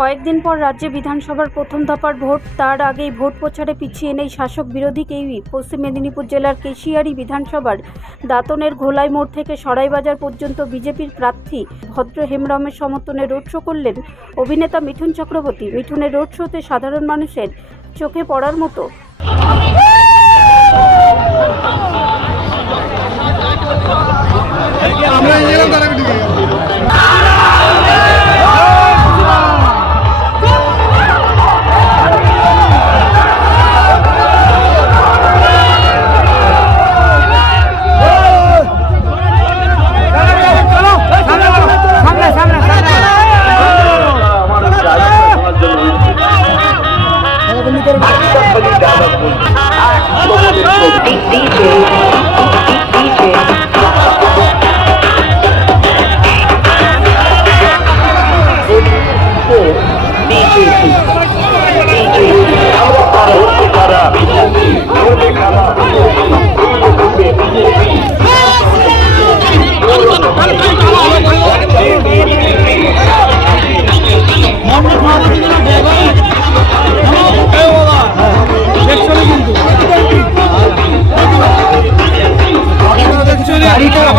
কয়েকদিন পর রাজ্যে বিধানসভার প্রথম দফার ভোট, তার আগেই ভোট প্রচারে পিছিয়ে নেই শাসক বিরোধী কেউই। পশ্চিম মেদিনীপুর জেলার কেশিয়ারি বিধানসভার দাঁতনের ঘোলাই মোড় থেকে সরাইবাজার পর্যন্ত বিজেপির প্রার্থী ভদ্র হেমব্রমের সমর্থনে রোড শো করলেন অভিনেতা মিঠুন চক্রবর্তী। মিঠুনের রোড শোতে সাধারণ মানুষের চোখে পড়ার মতো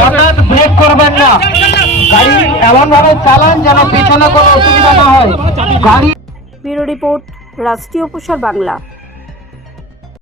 হঠাৎ ব্রেক করবেন না, গাড়ি এমন ভাবে চালান যেন পিছনে কোনো অসুবিধা না হয়। গাড়ি। ব্যুরো রিপোর্ট, রাষ্ট্রীয় প্রসার বাংলা।